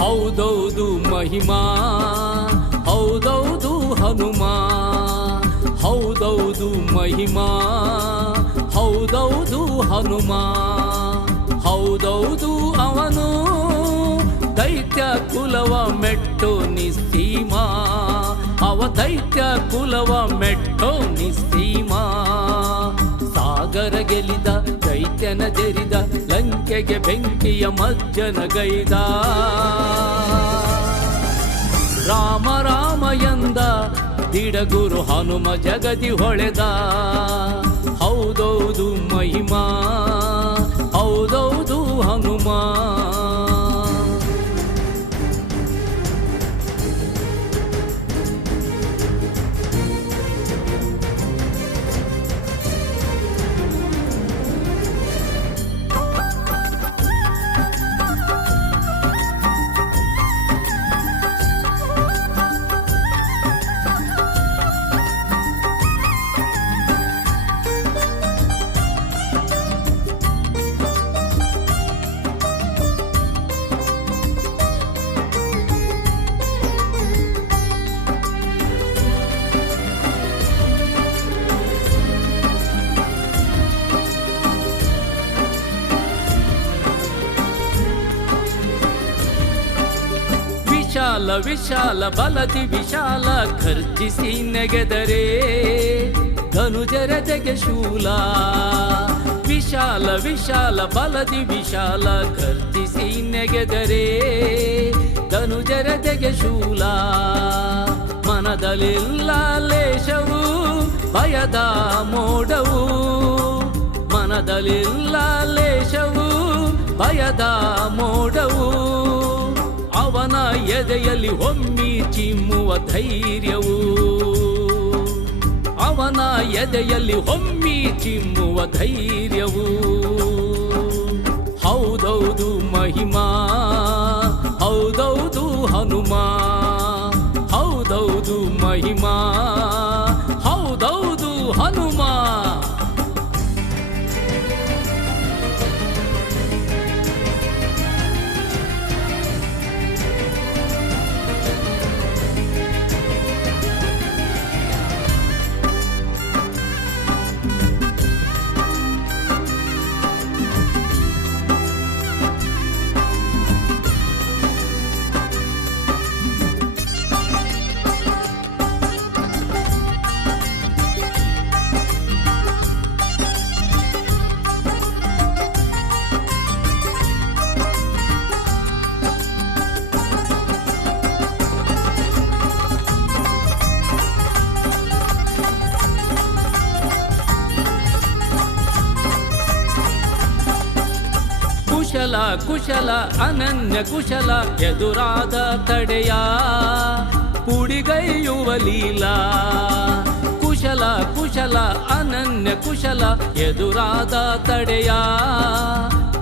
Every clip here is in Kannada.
ಹೌದೌದು ಮಹಿಮಾ, ಹೌದೌದು ಹನುಮ, ಹೌದೌದು ಮಹಿಮಾ, ಹೌದೌದು ಹನುಮ, ಹೌದೌದು ಅವನು ದೈತ್ಯ ಕುಲವ ಮೆಟ್ಟೋ ನಿಸ್ಸೀಮ, ಅವ ದೈತ್ಯ ಕುಲವ ಮೆಟ್ಟೋ ನಿಸ್ಸೀಮ. ಸಾಗರ ಗೆಲಿದ ದೈತ್ಯನ ಜರಿದ, ಲಂಕೆಗೆ ಬೆಂಕಿಯ ಮಜ್ಜನ ಗೈದ. ರಾಮ ರಾಮ ಎಂದ ದಿಡಗುರು ಹನುಮ ಜಗದಿ ಹೊಳೆದ. ಹೌದೌದು ಮಹಿಮಾ, ಹೌದೌದು ಹನುಮ. ವಿಶಾಲ ವಿಶಾಲ ಬಲದಿ ವಿಶಾಲ ಖರ್ಜಿಸಿ ನೆಗೆದರೆ ಧನುಜರದೆಗೆ ಶೂಲ. ವಿಶಾಲ ವಿಶಾಲ ಬಲದಿ ವಿಶಾಲ ಖರ್ಜಿಸಿ ನೆಗೆದರೆ ಧನುಜರದೆಗೆ ಶೂಲ. ಮನದಲ್ಲಿಲ್ಲ ಲೇಷವು ಭಯದ ಮೋಡವು, ಮನದಲ್ಲಿಲ್ಲ ಲೇಷವು ಭಯದ ಮೋಡವು. ಅವನ ಎದೆಯಲ್ಲಿ ಹೊಮ್ಮಿ ಚಿಮ್ಮುವ ಧೈರ್ಯವು, ಅವನ ಎದೆಯಲ್ಲಿ ಹೊಮ್ಮಿ ಚಿಮ್ಮುವ ಧೈರ್ಯವು. ಹೌದೌದು ಮಹಿಮಾ, ಹೌದೌದು ಹನುಮ, ಹೌದೌದು ಮಹಿಮಾ, ಹೌದೌದು ಹನುಮ. ಕುಶಲ ಕುಶಲ ಅನನ್ಯ ಕುಶಲ ಎದುರಾದ ತಡೆಯ ಪುಡಿಗೈಯುವ ಲೀಲಾ. ಕುಶಲ ಕುಶಲ ಅನನ್ಯ ಕುಶಲ ಎದುರಾದ ತಡೆಯ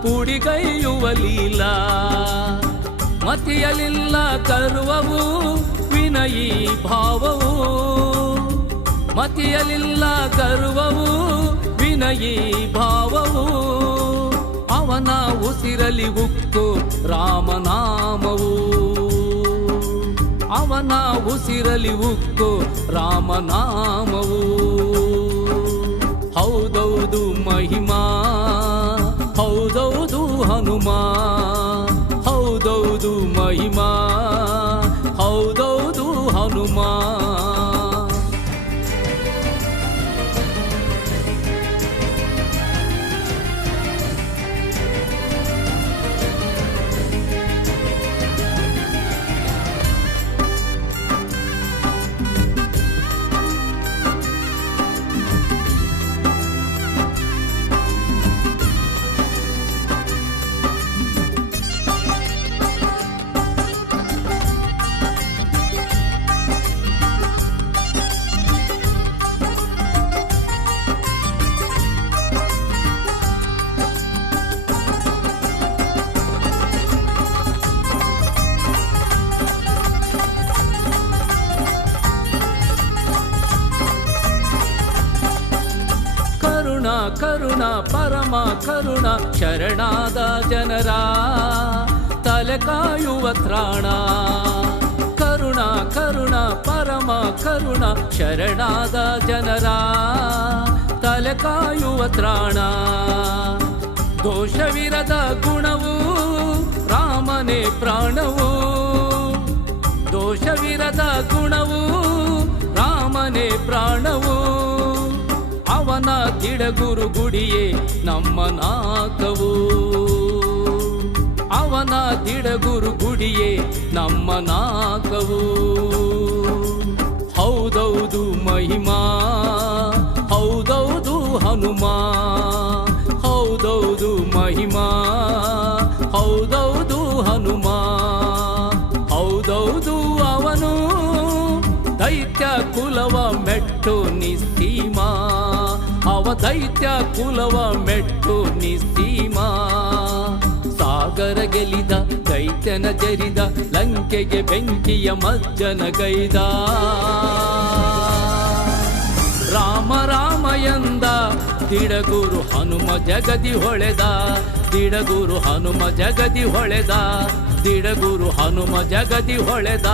ಪುಡಿಗೈಯುವ ಲೀಲಾ. ಮತಿಯಲಿಲ್ಲ ಕರುವವು ವಿನಯೀ ಭಾವವು, ಮತಿಯಲಿಲ್ಲ ಕರುವವು ವಿನಯೀ ಭಾವವು. ಅವನ ಉಸಿರಲಿ ಉಕ್ಕು ರಾಮನಾಮವು, ಅವನ ಉಸಿರಲಿ ಉಕ್ಕು ರಾಮನಾಮವು. ಹೌದೌದು ಮಹಿಮಾ, ಹೌದೌದು ಹನುಮ, ಹೌದೌದು ಮಹಿಮಾ, ಹೌದೌದು ಹನುಮ. ಕರುಣ ಪರಮ ಕರುಣ ಶರಣಾದ ಜನರ ತಲೆ ಕಾಯುವ ತ್ರಾಣ ಕರುಣ ಕರುಣ ಪರಮ ಕರುಣ ಶರಣಾದ ಜನರ ತಲೆ ಕಾಯುವ ತ್ರಾಣ ದೋಷವಿರದ ಗುಣವು ರಾಮನೇ ಪ್ರಾಣವು ದೋಷವಿರದ ಗುಣವು ರಾಮನೇ ಪ್ರಾಣವು ಅವನ ದಿಡಗುರು ಗುಡಿಯೇ ನಮ್ಮ ನಾಕವು ಅವನ ದಿಡಗುರು ಗುಡಿಯೇ ನಮ್ಮ ನಾಕವು ಹೌದೌದು ಮಹಿಮಾ ಹೌದೌದು ಹನುಮ ಹೌದೌದು ಮಹಿಮಾ ಹೌದೌದು ಹನುಮ ಹೌದೌದು ಅವನು ದೈತ್ಯ ಕುಲವ ಮೆಟ್ಟು ನಿಸ್ಸೀಮ ಅವ ದೈತ್ಯ ಕುಲವ ಮೆಟ್ಟು ನಿಸ್ಸೀಮ ಸಾಗರ ಗೆಲಿದ ದೈತ್ಯನ ಜರಿದ ಲಂಕೆಗೆ ಬೆಂಕಿಯ ಮಜ್ಜನ ಗೈದ ರಾಮ ರಾಮ ಎಂದ ದಿಡಗುರು ಹನುಮ ಜಗದಿ ಹೊಳೆದ ದಿಡಗುರು ಹನುಮ ಜಗದಿ ಹೊಳೆದ ದಿಡಗುರು ಹನುಮ ಜಗದಿ ಹೊಳೆದ